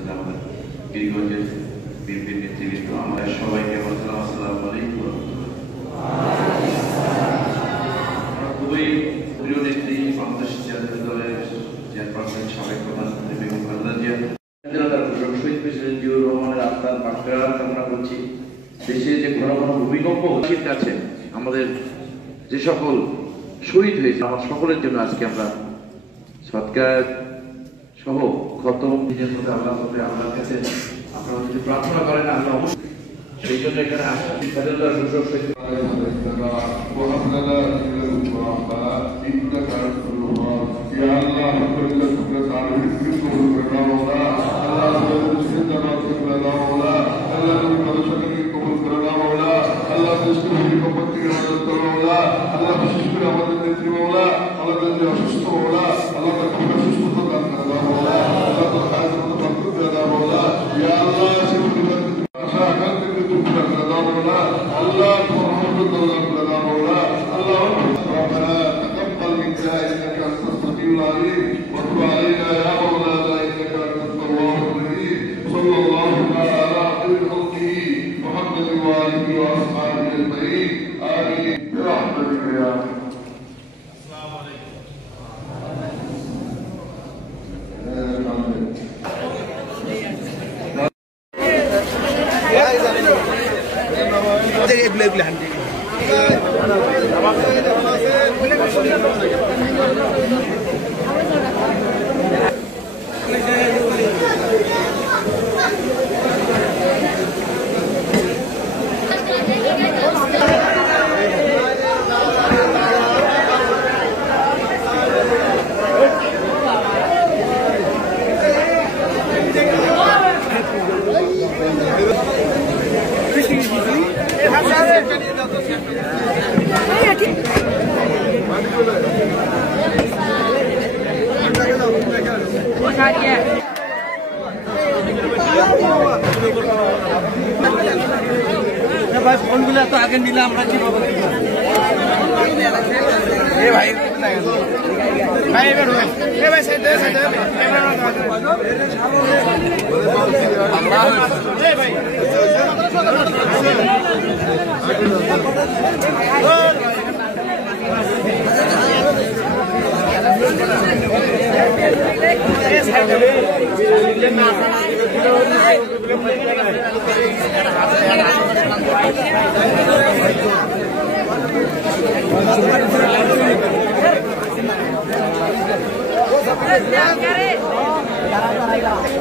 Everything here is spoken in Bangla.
করেছেন আমাদের বীরগঞ্জের বিএনপির নেতৃবৃন্দ। আমাদের সবাইকে আসসালামু আলাইকুম। খুবই প্রিয় নেত্রী বাংলাদেশ জাতীয় দলের চেয়ারপারসন সাবেক প্রধানমন্ত্রী বেগম খালেদা জিয়া, শহীদ প্রেসিডেন্ট জিয়াউর রহমানের আত্মার মাগফিরাত কামনা করছি। দেশে যে ঘন ঘন ভূমিকম্প হচ্ছিল কাছে আমাদের যে সকল শহীদ হয়েছে, আমার সকলের জন্য আজকে আমরা সৎকার সহ খতম নিজের মধ্যে আল্লাহর কাছে আপনারা যদি প্রার্থনা করেন, আল্লাহ অবশ্যই সেই জন্য এখানে আসা ভাই ফোনগুলো তো আগে নিলে আমরা কি পাবো? ভাই ভাই এবার ভাই সাইডে সাইডে Alhamdulillah.